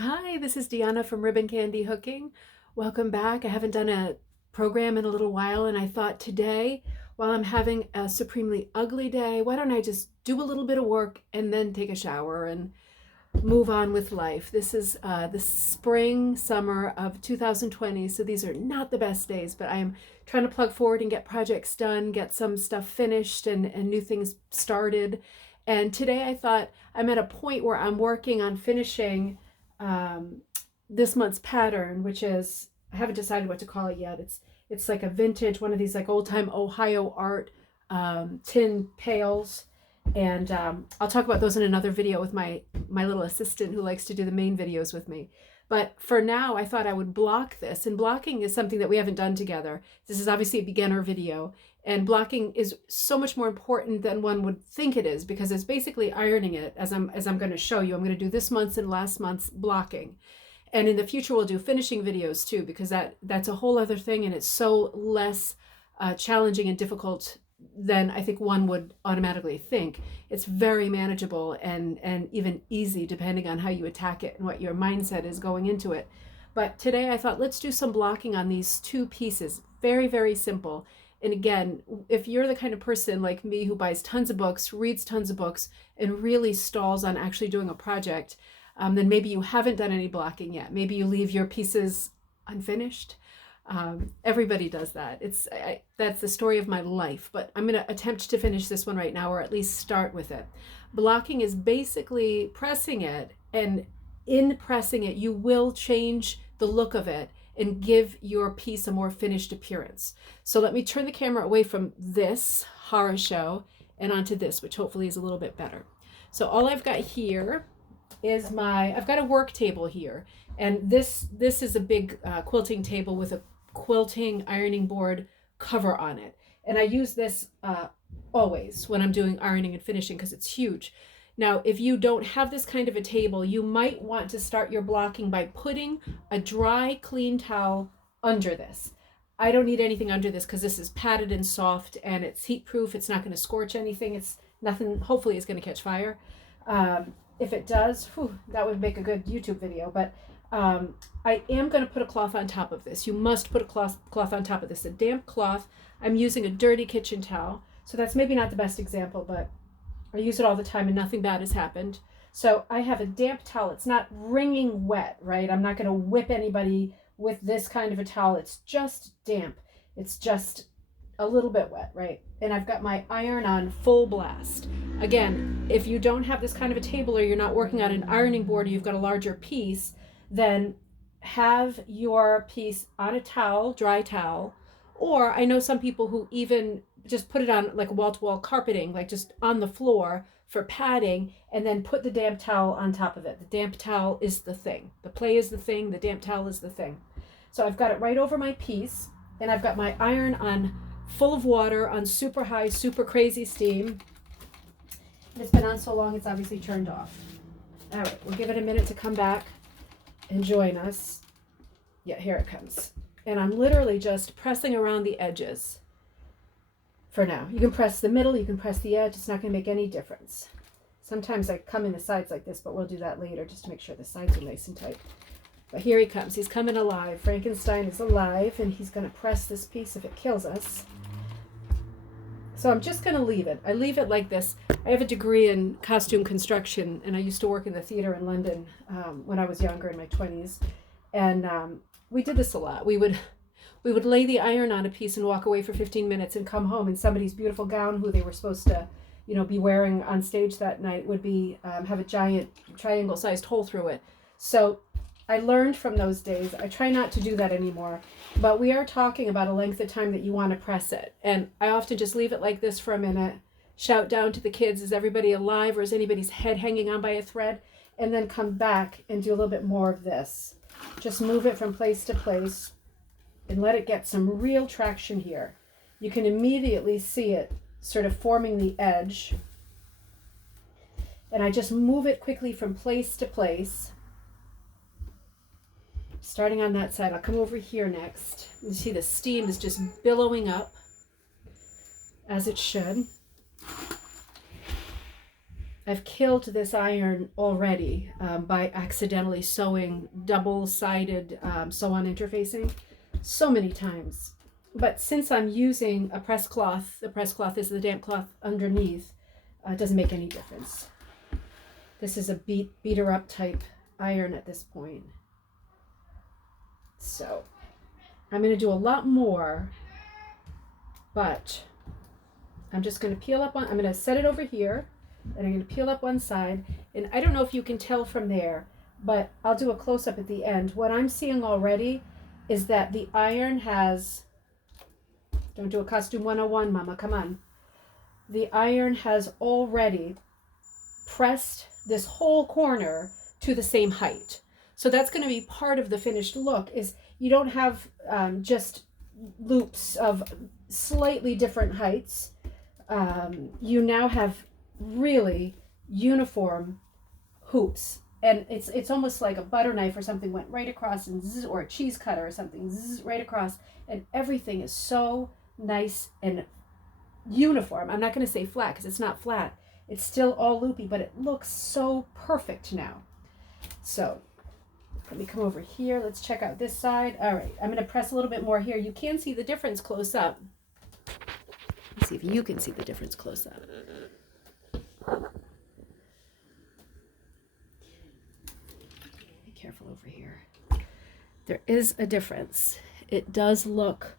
Hi, this is Deanna from Ribbon Candy Hooking. Welcome back. I haven't done a program in a little while, and I thought today, while I'm having a supremely ugly day, why don't I just do a little bit of work and then take a shower and move on with life. This is the spring, summer of 2020, so these are not the best days, but I am trying to plug forward and get projects done, get some stuff finished and new things started. And today I thought I'm at a point where I'm working on finishing um, this month's pattern, which is, I haven't decided what to call it yet. It's like a vintage, one of these like old time Ohio art tin pails, and I'll talk about those in another video with my little assistant who likes to do the main videos with me. But for now, I thought I would block this, and blocking is something that we haven't done together. This is obviously a beginner video, and blocking is so much more important than one would think it is, because it's basically ironing it. As I'm going to show you, I'm going to do this month's and last month's blocking, and in the future we'll do finishing videos too, because that's a whole other thing, and it's so less challenging and difficult than I think one would automatically think. It's very manageable and even easy depending on how you attack it and what your mindset is going into it. But today I thought, let's do some blocking on these two pieces. Very, very simple. And again, if you're the kind of person like me who buys tons of books, reads tons of books, and really stalls on actually doing a project, then maybe you haven't done any blocking yet. Maybe you leave your pieces unfinished. Everybody does that. That's the story of my life, but I'm going to attempt to finish this one right now, or at least start with it. Blocking is basically pressing it, and in pressing it, you will change the look of it and give your piece a more finished appearance. So let me turn the camera away from this horror show and onto this, which hopefully is a little bit better. So all I've got here is I've got a work table here, and this is a big quilting table with a quilting ironing board cover on it. And I use this always when I'm doing ironing and finishing because it's huge. Now, if you don't have this kind of a table, you might want to start your blocking by putting a dry, clean towel under this. I don't need anything under this because this is padded and soft and it's heat proof. It's not going to scorch anything. It's nothing, hopefully, is going to catch fire. If it does, that would make a good YouTube video. But I am going to put a cloth on top of this. You must put a cloth on top of this, a damp cloth. I'm using a dirty kitchen towel, so that's maybe not the best example, but I use it all the time and nothing bad has happened. So I have a damp towel. It's not wringing wet, right? I'm not going to whip anybody with this kind of a towel. It's just damp. It's just a little bit wet, right? And I've got my iron on full blast. Again, if you don't have this kind of a table, or you're not working on an ironing board, or you've got a larger piece, then have your piece on a towel, dry towel, or I know some people who even just put it on like wall-to-wall carpeting, like just on the floor for padding, and then put the damp towel on top of it. The damp towel is the thing. The play is the thing. The damp towel is the thing. So I've got it right over my piece, and I've got my iron on full of water on super high, super crazy steam. It's been on so long, it's obviously turned off. All right, we'll give it a minute to come back and join us. Yeah, here it comes. And I'm literally just pressing around the edges for now. You can press the middle, you can press the edge. It's not going to make any difference. Sometimes I come in the sides like this, but we'll do that later just to make sure the sides are nice and tight. But here he comes. He's coming alive. Frankenstein is alive, and he's going to press this piece if it kills us. So I'm just going to leave it. I leave it like this. I have a degree in costume construction, and I used to work in the theater in London when I was younger, in my 20s. And we did this a lot. We would lay the iron on a piece and walk away for 15 minutes and come home, and somebody's beautiful gown, who they were supposed to, be wearing on stage that night, would be have a giant triangle-sized hole through it. So I learned from those days. I try not to do that anymore, but we are talking about a length of time that you want to press it. And I often just leave it like this for a minute, shout down to the kids, is everybody alive, or is anybody's head hanging on by a thread? And then come back and do a little bit more of this. Just move it from place to place and let it get some real traction here. You can immediately see it sort of forming the edge. And I just move it quickly from place to place. Starting on that side, I'll come over here next. You see the steam is just billowing up, as it should. I've killed this iron already by accidentally sewing double-sided sew-on interfacing so many times. But since I'm using a press cloth, the press cloth is the damp cloth underneath, it doesn't make any difference. This is a beater up type iron at this point. So I'm going to do a lot more, but I'm just going to peel up I'm going to set it over here, and I'm going to peel up one side. And I don't know if you can tell from there, but I'll do a close-up at the end. What I'm seeing already is that the iron has, don't do a costume 101, Mama, come on. The iron has already pressed this whole corner to the same height. So that's going to be part of the finished look, is you don't have just loops of slightly different heights. You now have really uniform hoops, and it's almost like a butter knife or something went right across, and zzz, or a cheese cutter or something zzz, right across, and everything is so nice and uniform. I'm not going to say flat because it's not flat. It's still all loopy, but it looks so perfect now. So let me come over here. Let's check out this side. All right, I'm going to press a little bit more here. You can see the difference close up. Let's see if you can see the difference close up. Be careful over here. There is a difference. It does look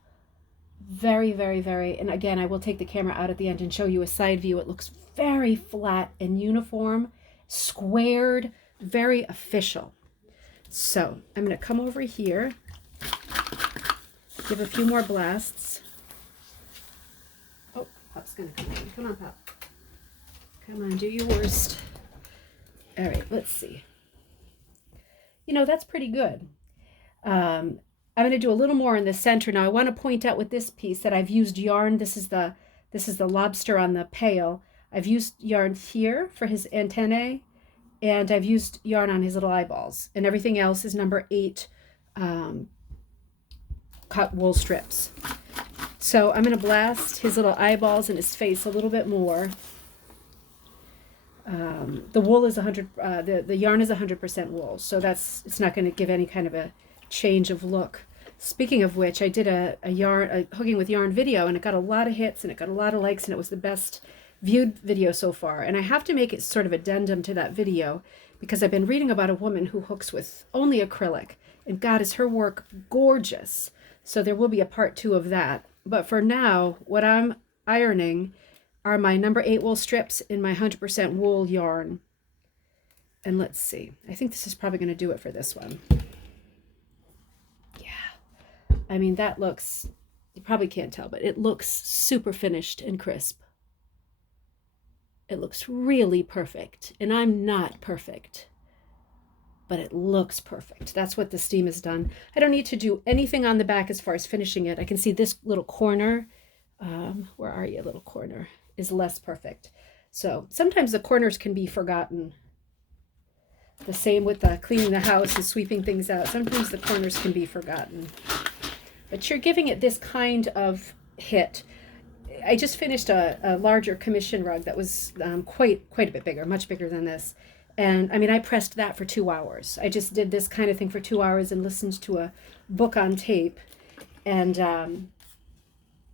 very, very, very, and again, I will take the camera out at the end and show you a side view. It looks very flat and uniform, squared, very official. So I'm going to come over here, give a few more blasts. Oh, Pop's going to come in. Come on, Pop. Come on, do your worst. All right, let's see. You know, that's pretty good. I'm going to do a little more in the center. Now I want to point out with this piece that I've used yarn. This is the lobster on the pail. I've used yarn here for his antennae, and I've used yarn on his little eyeballs, and everything else is number 8 cut wool strips. So I'm going to blast his little eyeballs and his face a little bit more. The wool is 100. The yarn is 100% wool, so it's not going to give any kind of a change of look. Speaking of which, I did a hooking with yarn video, and it got a lot of hits and it got a lot of likes, and it was the best viewed video so far. And I have to make it sort of addendum to that video because I've been reading about a woman who hooks with only acrylic, and God, is her work gorgeous. So there will be a part 2 of that. But for now, what I'm ironing are my number 8 wool strips in my 100% wool yarn. And let's see. I think this is probably going to do it for this one. Yeah. I mean, that looks, you probably can't tell, but it looks super finished and crisp. It looks really perfect, and I'm not perfect, but it looks perfect. That's what the steam has done. I don't need to do anything on the back as far as finishing it. I can see this little corner, where are you, little corner, is less perfect. So sometimes the corners can be forgotten. The same with cleaning the house and sweeping things out. Sometimes the corners can be forgotten. But you're giving it this kind of hit. I just finished a larger commission rug that was quite a bit bigger, much bigger than this. And I mean, I pressed that for 2 hours. I just did this kind of thing for 2 hours and listened to a book on tape. And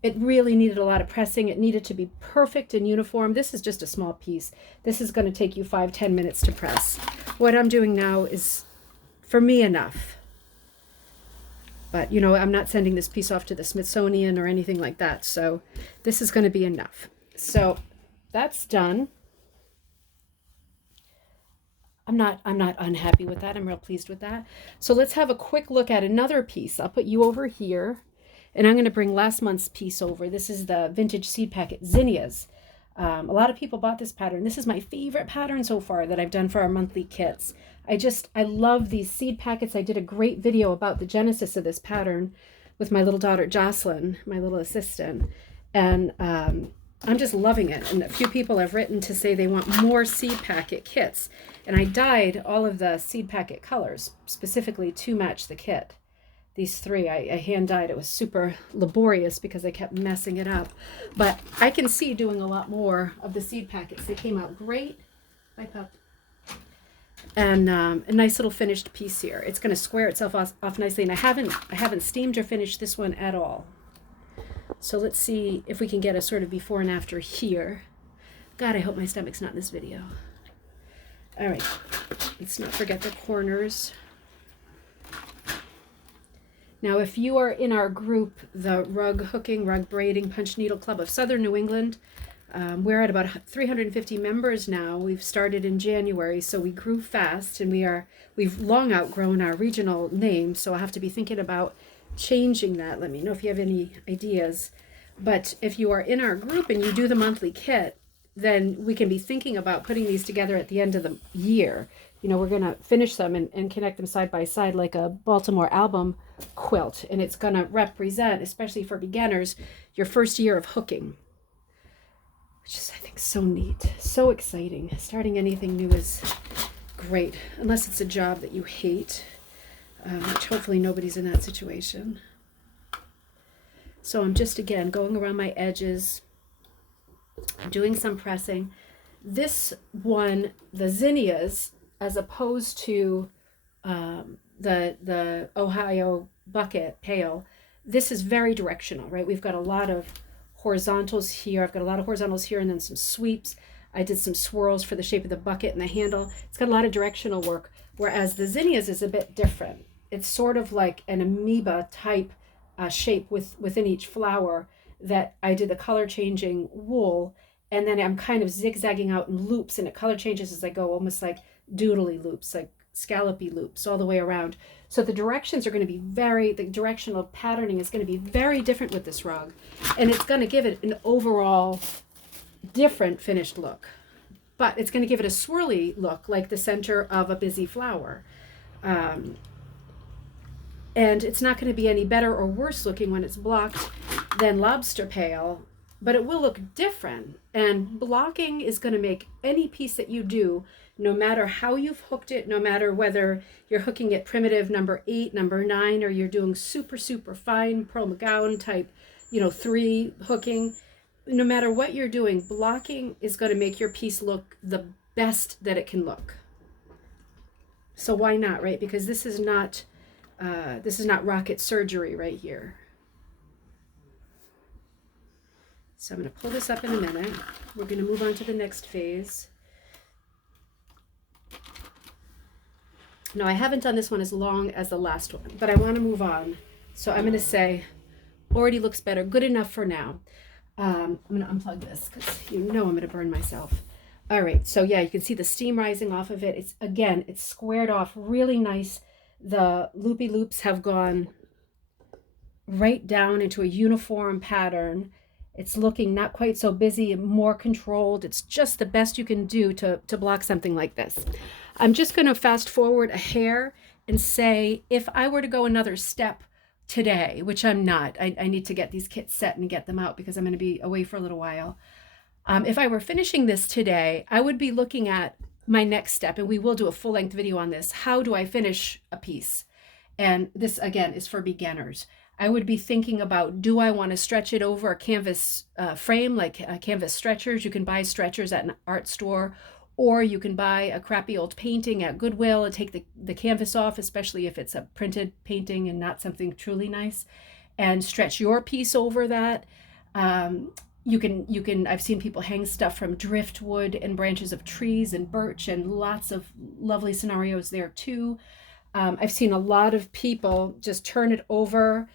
it really needed a lot of pressing. It needed to be perfect and uniform. This is just a small piece. This is going to take you 5-10 minutes to press. What I'm doing now is, for me, enough. But, you know, I'm not sending this piece off to the Smithsonian or anything like that. So this is going to be enough. So that's done. I'm not unhappy with that. I'm real pleased with that. So let's have a quick look at another piece. I'll put you over here, and I'm going to bring last month's piece over. This is the Vintage Seed Packet Zinnias. A lot of people bought this pattern. This is my favorite pattern so far that I've done for our monthly kits. I love these seed packets. I did a great video about the genesis of this pattern with my little daughter Jocelyn, my little assistant, and I'm just loving it. And a few people have written to say they want more seed packet kits, and I dyed all of the seed packet colors specifically to match the kit. These 3 I hand dyed. It was super laborious because I kept messing it up, but I can see doing a lot more of the seed packets. They came out great. Bye, pup. And a nice little finished piece here. It's going to square itself off nicely, and I haven't steamed or finished this one at all. So let's see if we can get a sort of before and after here. God, I hope my stomach's not in this video. All right, let's not forget the corners. Now, if you are in our group, the Rug Hooking, Rug Braiding, Punch Needle Club of Southern New England, we're at about 350 members now. We've started in January, so we grew fast, and we've long outgrown our regional name, so I'll have to be thinking about changing that. Let me know if you have any ideas. But if you are in our group and you do the monthly kit, then we can be thinking about putting these together at the end of the year. You know, we're going to finish them and connect them side by side like a Baltimore album quilt, and it's going to represent, especially for beginners, your first year of hooking. Which is, I think, so neat, so exciting. Starting anything new is great, unless it's a job that you hate, which hopefully nobody's in that situation. So I'm just, again, going around my edges, doing some pressing. This one, the zinnias, as opposed to the Ohio bucket pail, this is very directional, right? We've got a lot of horizontals here. I've got a lot of horizontals here and then some sweeps. I did some swirls for the shape of the bucket and the handle. It's got a lot of directional work, whereas the zinnias is a bit different. It's sort of like an amoeba type shape within each flower that I did the color changing wool, and then I'm kind of zigzagging out in loops, and it color changes as I go, almost like doodly loops, like scallopy loops all the way around. So the directions are going to be the directional patterning is going to be very different with this rug, and it's going to give it an overall different finished look, but it's going to give it a swirly look like the center of a busy flower. And it's not going to be any better or worse looking when it's blocked than lobster pail, but it will look different. And blocking is going to make any piece that you do, no matter how you've hooked it, no matter whether you're hooking it primitive number 8, number 9, or you're doing super, super fine Pearl McGowan type, 3 hooking, no matter what you're doing, blocking is going to make your piece look the best that it can look. So why not, right? Because this is not rocket surgery right here. So I'm going to pull this up in a minute. We're going to move on to the next phase. No, I haven't done this one as long as the last one, but I want to move on. So I'm going to say, already looks better, good enough for now. I'm going to unplug this because I'm going to burn myself. All right, so yeah, you can see the steam rising off of it. It's squared off really nice. The loopy loops have gone right down into a uniform pattern. It's looking not quite so busy, more controlled. It's just the best you can do to block something like this. I'm just going to fast forward a hair and say, if I were to go another step today, which I'm not, I need to get these kits set and get them out because I'm going to be away for a little while. If I were finishing this today, I would be looking at my next step, and we will do a full-length video on this. How do I finish a piece? And this, again, is for beginners. I would be thinking about, do I want to stretch it over a canvas frame, like canvas stretchers? You can buy stretchers at an art store, or you can buy a crappy old painting at Goodwill and take the canvas off, especially if it's a printed painting and not something truly nice, and stretch your piece over that. You can, I've seen people hang stuff from driftwood and branches of trees and birch, and lots of lovely scenarios there too. I've seen a lot of people just turn it over.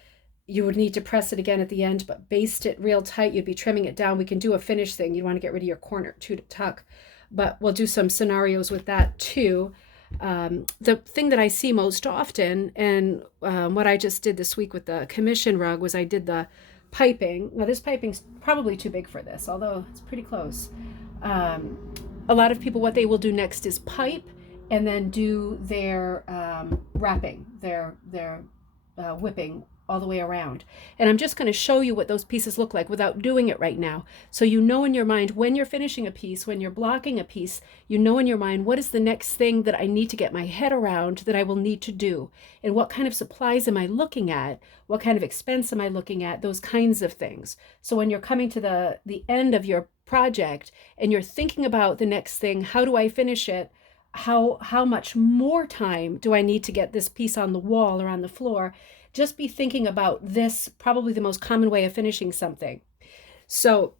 You would need to press it again at the end, but baste it real tight. You'd be trimming it down. We can do a finish thing. You want to get rid of your corner too to tuck, but we'll do some scenarios with that too. The thing that I see most often, and what I just did this week with the commission rug, was I did the piping. Now this piping's probably too big for this, although it's pretty close. A lot of people, what they will do next is pipe and then do their wrapping, their whipping all the way around. And I'm just going to show you what those pieces look like without doing it right now. So you know in your mind, when you're finishing a piece, when you're blocking a piece, you know in your mind, what is the next thing that I need to get my head around that I will need to do? And what kind of supplies am I looking at? What kind of expense am I looking at? Those kinds of things. So when you're coming to the end of your project and you're thinking about the next thing, how do I finish it? How much more time do I need to get this piece on the wall or on the floor? Just be thinking about this, probably the most common way of finishing something. So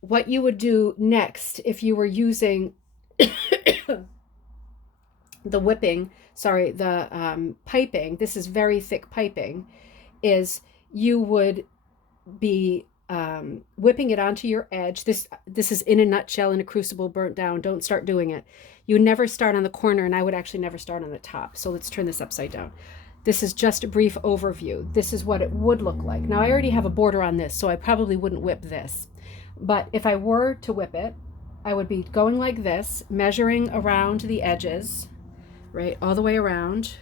what you would do next if you were using the whipping, sorry, the piping, this is very thick piping, is you would be whipping it onto your edge. This is in a nutshell, in a crucible, burnt down. Don't start doing it. You never start on the corner, and I would actually never start on the top. So let's turn this upside down. This is just a brief overview. This is what it would look like. Now I already have a border on this, so I probably wouldn't whip this. But if I were to whip it, I would be going like this, measuring around the edges, right, all the way around.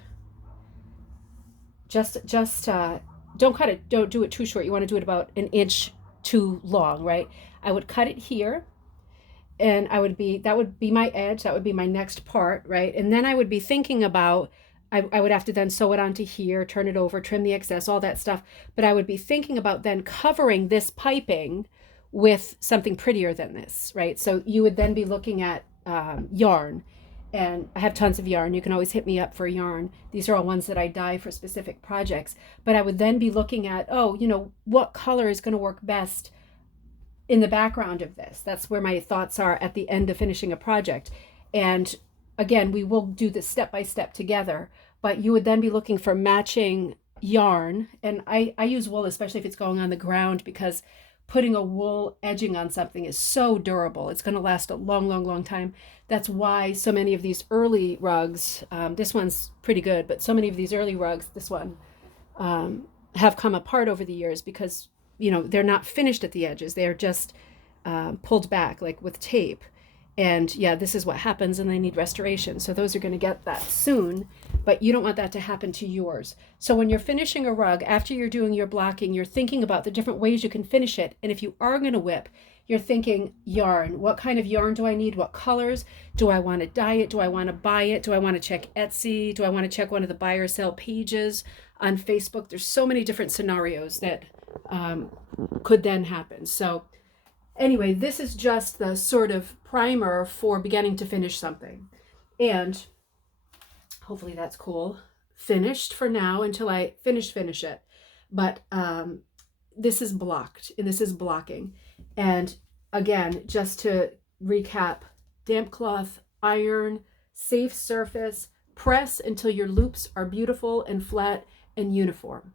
Just don't cut it, don't do it too short. You want to do it about an inch too long, right? I would cut it here, and that would be my edge, that would be my next part, right? And then I would be thinking about, I would have to then sew it onto here, turn it over, trim the excess, all that stuff. But I would be thinking about then covering this piping with something prettier than this, right? So you would then be looking at yarn. And I have tons of yarn. You can always hit me up for yarn. These are all ones that I dye for specific projects. But I would then be looking at, what color is going to work best in the background of this. That's where my thoughts are at the end of finishing a project. And again, we will do this step by step together. But you would then be looking for matching yarn. And I use wool, especially if it's going on the ground, because putting a wool edging on something is so durable. It's going to last a long, long, long time. That's why so many of these early rugs, this one's pretty good, but so many of these early rugs, this one, have come apart over the years because, they're not finished at the edges. They're just pulled back like with tape. And yeah, this is what happens, and they need restoration. So those are going to get that soon, but you don't want that to happen to yours. So when you're finishing a rug, after you're doing your blocking, you're thinking about the different ways you can finish it. And if you are going to whip, you're thinking yarn. What kind of yarn do I need? What colors? Do I want to dye it? Do I want to buy it? Do I want to check Etsy? Do I want to check one of the buy or sell pages on Facebook? There's so many different scenarios that could then happen. So anyway, this is just the sort of primer for beginning to finish something. And hopefully that's cool. Finished for now until I finish it. But this is blocked, and this is blocking. And again, just to recap, damp cloth, iron, safe surface, press until your loops are beautiful and flat and uniform.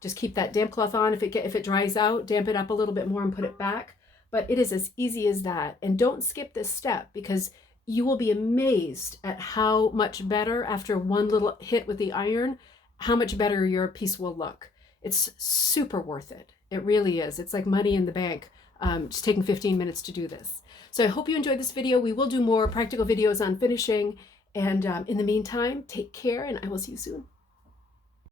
Just keep that damp cloth on. If it dries out, damp it up a little bit more and put it back. But it is as easy as that. And don't skip this step, because you will be amazed at how much better, after one little hit with the iron, how much better your piece will look. It's super worth it. It really is. It's like money in the bank. Just taking 15 minutes to do this. So I hope you enjoyed this video. We will do more practical videos on finishing. And in the meantime, take care, and I will see you soon.